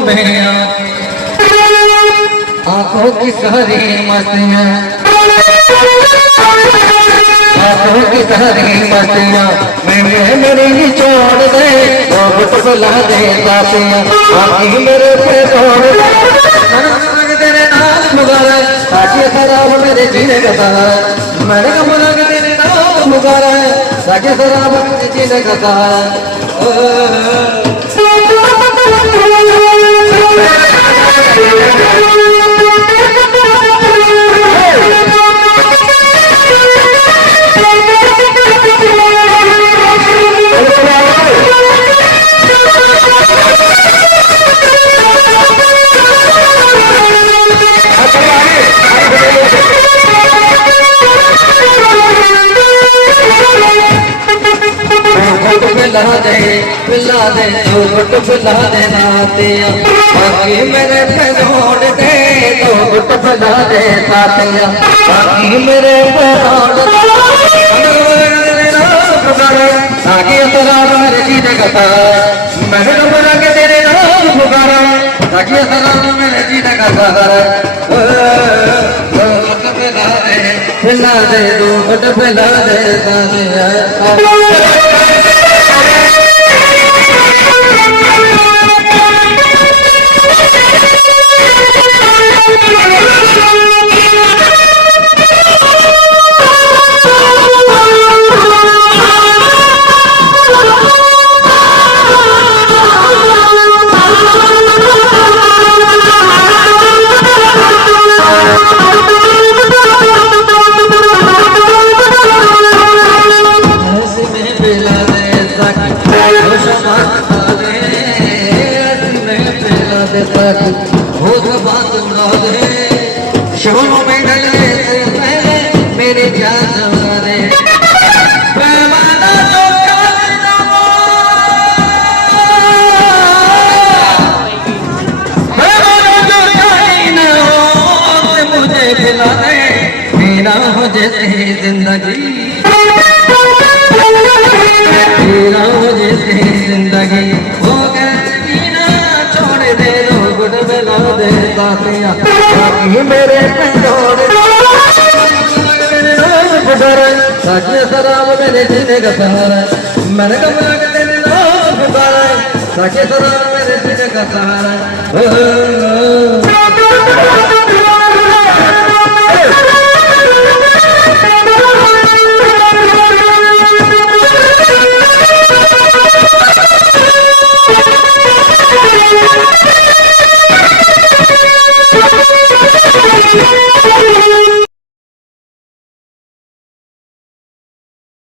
में आंखों की सारी मस्तियाँ, आंखों की सारी मस्तियाँ मैं मेरी छोड़ दे, वो बुला दे साथियाँ आँखी मेरे पे छोड़ दे, तेरे नाम पुकारा ताकि शराब मेरे जीने का सहारा, मैंने कहा लग तेरे नाम पुकारा ताकि शराब मेरे जीने का सहारा। पिला दे तो गुट पिला दे नातिया बाकी मेरे पे छोड़ दे, तो गुट पिला दे साथिया बाकी मेरे पे छोड़ दे, ताकि शराब मेरे जीने का सहारा, मैंने तो बोला कि तेरे नाम पुकारा ताकि शराब मेरे जीने का सहारा। पिला दे दो गुट पिला दे साथिया। शोरों में डलने से पहले मेरे जान दे पैमाना तो करना हो, पैमाना तो करना हो मुझे खिला दे मेरा हो जैसे जिंदगी, मेरा हो जैसे जिंदगी हो गए छोड़ दे दो गुट मिला दे साथिया बाकी मेरे पे छोड़ दे, ताकि शराब मेरे जीने का सहारा, मैंने कहा कि तेरे नाम पुकारा ताकि शराब मेरे जीने का सहारा। Yeah.